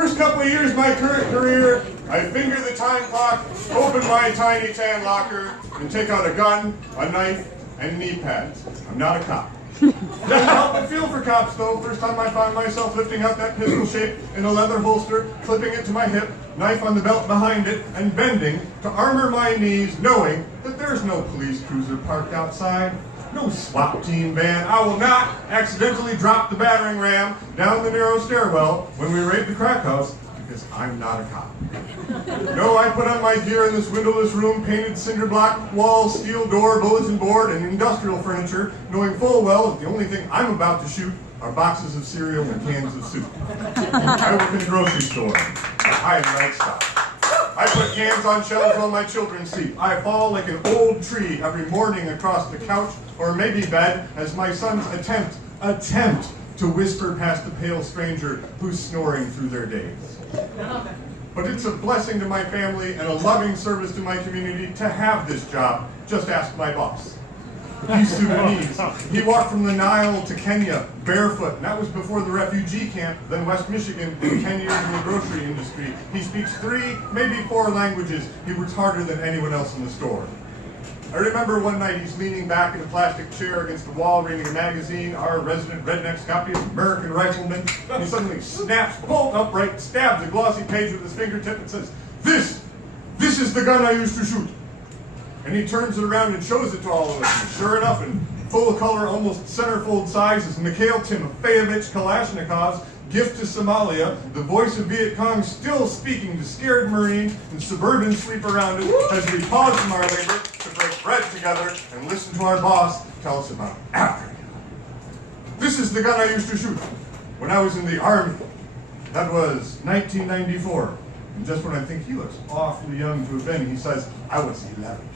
First couple of years of my current career, I finger the time clock, open my tiny tan locker, and take out a gun, a knife, and knee pads. I'm not a cop. Doesn't help but feel for cops, though. First time I found myself lifting out that pistol shape in a leather holster, clipping it to my hip, knife on the belt behind it, and bending to armor my knees, knowing that there's no police cruiser parked outside, no SWAT team van. I will not accidentally drop the battering ram down the narrow stairwell when we raid the crack house, because I'm not a cop. No, I put on my gear in this windowless room, painted cinder block walls, steel door, bulletin board, and industrial furniture, knowing full well that the only thing I'm about to shoot are boxes of cereal and cans of soup. I work in a grocery store. I am night stop. I put cans on shelves while my children sleep. I fall like an old tree every morning across the couch or maybe bed as my sons attempt to whisper past the pale stranger who's snoring through their days. But it's a blessing to my family and a loving service to my community to have this job. Just ask my boss. He's Sudanese. He walked from the Nile to Kenya barefoot, and that was before the refugee camp, then West Michigan, and 10 years in the grocery industry. He speaks 3, maybe 4 languages. He works harder than anyone else in the store. I remember one night he's leaning back in a plastic chair against the wall reading a magazine, our resident redneck's copy of American Rifleman. He suddenly snaps bolt upright, stabs a glossy page with his fingertip and says, This is the gun I used to shoot. And he turns it around and shows it to all of us. And sure enough, in full color, almost centerfold size, is Mikhail Timofeyevich Kalashnikov's gift to Somalia, the voice of Viet Cong still speaking to scared Marine and suburban sleep around it as we pause from our labor to break bread together and listen to our boss tell us about Africa. This is the gun I used to shoot when I was in the Army. That was 1994. And just when I think he looks awfully young to have been, he says, I was 11.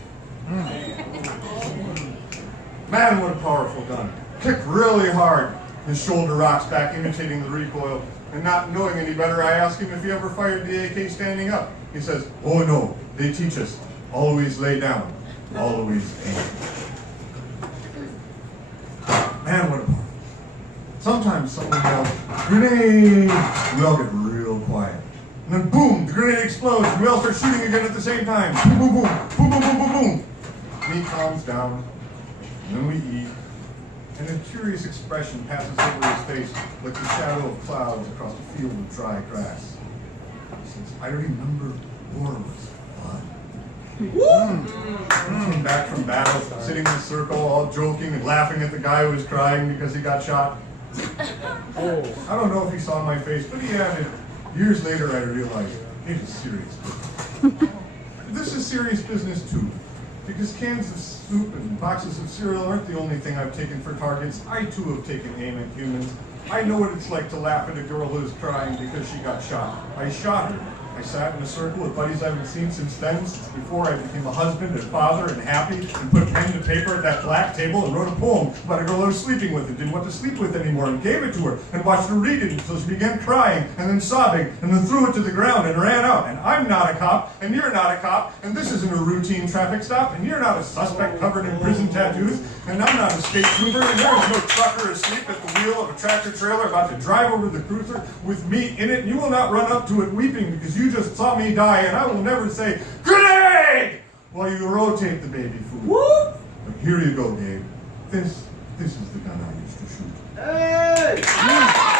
Man, what a powerful gun. Kicked really hard. His shoulder rocks back, imitating the recoil. And not knowing any better, I ask him if he ever fired the AK standing up. He says, oh no, they teach us. Always lay down. Always aim. Man, what a power. Sometimes someone yells, grenade! We all get real quiet. And then boom, the grenade explodes, and we all start shooting again at the same time. Boom, boom, boom, boom, boom, boom, boom, boom. He calms down, and then we eat, and a curious expression passes over his face like the shadow of clouds across a field of dry grass. He says, I remember war was fun. We came back from battle, sitting in a circle, all joking and laughing at the guy who was crying because he got shot. I don't know if he saw my face, but he added, years later I realized it is serious business. This is serious business too, because cans of soup and boxes of cereal aren't the only thing I've taken for targets. I too have taken aim at humans. I know what it's like to laugh at a girl who is crying because she got shot. I shot her. I sat in a circle with buddies I haven't seen since then, since before I became a husband and father and happy, and put pen to paper at that black table and wrote a poem about a girl I was sleeping with and didn't want to sleep with anymore, and gave it to her and watched her read it until she began crying and then sobbing and then threw it to the ground and ran out. And I'm not a cop, and you're not a cop, and this isn't a routine traffic stop, and you're not a suspect covered in prison tattoos, and I'm not a state trooper, and there is no trucker asleep at the wheel of a tractor trailer about to drive over the cruiser with me in it, and you will not run up to it weeping because you just saw me die, and I will never say, grenade! While you rotate the baby food. Whoop! But here you go, Gabe. This is the gun I used to shoot. Hey!